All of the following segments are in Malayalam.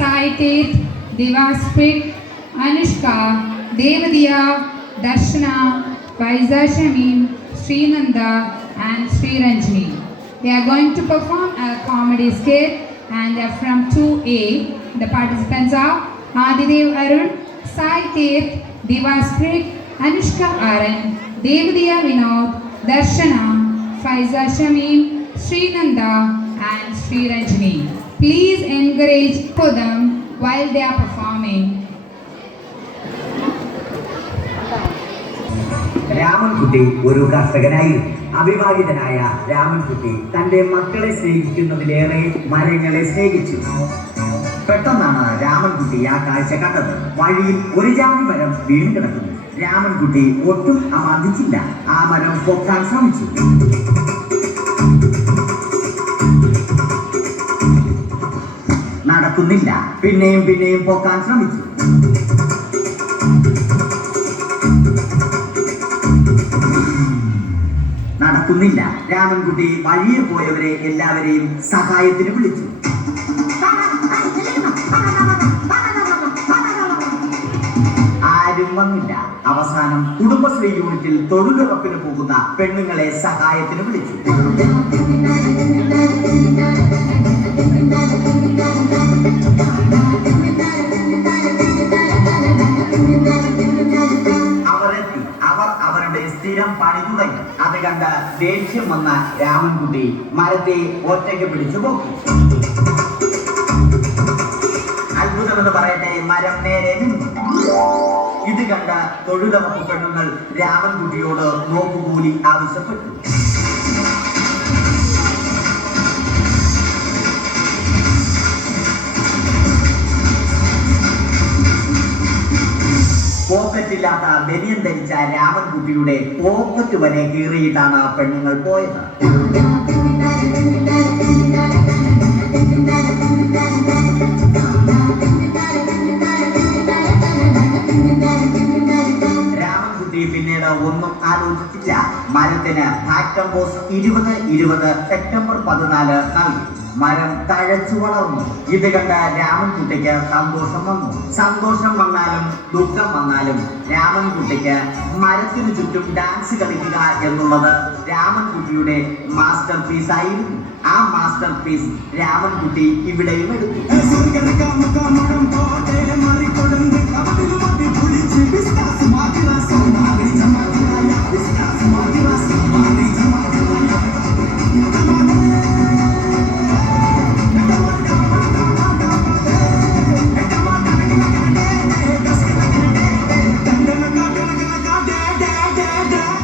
Sai Tate, Devasprit, Anushka, Devadiya, Darshana, Faiza Shamin, Srinanda, and Sriranjani. They are going to perform a comedy skit and they are from 2A. The participants are Adidev Arun, Sai Tate, Devasprit, Anushka Aran, Devadiya Vinod, Darshana, Faiza Shamin, Srinanda, and Sriranjani. Please encourage for them while they are performing. Ramankutty ഒരു കർഷകനായിരുന്നു അവിവാഹിതനായ രാമൻകുട്ടി തന്റെ മക്കളെ സ്നേഹിക്കുന്നതിലേറെ മരങ്ങളെ സ്നേഹിച്ചു. പെട്ടെന്നാണ് രാമൻകുട്ടി ആ കാഴ്ച കണ്ടത്. വഴിയിൽ ഒരു ജാതി മരം വീണ് കിടക്കുന്നു. രാമൻകുട്ടി ഒട്ടും അമർദ്ദിച്ചില്ല ആ മരം പൊക്കാൻ ശ്രമിച്ചു. നടക്കുന്നില്ല പിന്നെയും പിന്നെയും പോക്കാൻ ശ്രമിച്ചു. നടക്കുന്നില്ല രാമൻകുട്ടി വഴിയെ പോയവരെ എല്ലാവരെയും സഹായത്തിന് വിളിച്ചു. ആരും വന്നില്ല. അവസാനം കുടുംബശ്രീ യൂണിറ്റിൽ തൊഴിലുറപ്പിന് പോകുന്ന പെണ്ണുങ്ങളെ സഹായത്തിന് വിളിച്ചു. അവരുടെ സ്ഥിരം പണി തുടങ്ങി അത് കണ്ട ദേഷ്യം വന്ന രാമൻകുട്ടി മരത്തെ ഒറ്റയ്ക്ക് പിടിച്ചു പോക്കി അത്ഭുതമെന്ന് പറയട്ടെ മരം നേരെ ഇത് കണ്ട തൊഴിലുറപ്പ് പെണ്ണുങ്ങൾ രാമൻകുട്ടിയോട് നോക്കുകൂലി ആവശ്യപ്പെട്ടു. പോക്കറ്റില്ലാത്ത ബനിയൻ ധരിച്ച രാമൻകുട്ടിയുടെ പോക്കറ്റ് വരെ കീറിയിട്ടാണ് ആ പെണ്ണുങ്ങൾ പോയത്. പിന്നീട് ഒന്നും ആലോചിച്ചില്ല. മരത്തിന് ആറ്റം ബോസ് ഇരുപത് ഇരുപത് സെപ്റ്റംബർ പതിനാല് നൽകി. മരം തഴച്ചു വളർന്നു. ഇത് കണ്ട രാമൻകുട്ടിക്ക് സന്തോഷം വന്നു. സന്തോഷം ദുഃഖം വന്നാലും രാമൻകുട്ടിക്ക് മരത്തിനു ചുറ്റും ഡാൻസ് കളിക്കുക എന്നുള്ളത് രാമൻകുട്ടിയുടെ മാസ്റ്റർ പീസ് ആയിരുന്നു. ആ മാസ്റ്റർ പീസ് രാമൻകുട്ടി ഇവിടെയും എടുത്തു.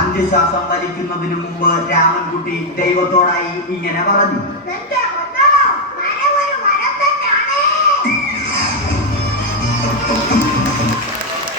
അന്ത്യശ്വാസം വലിക്കുന്നതിന് മുമ്പ് രാമൻകുട്ടി ദൈവത്തോടായി ഇങ്ങനെ പറഞ്ഞു.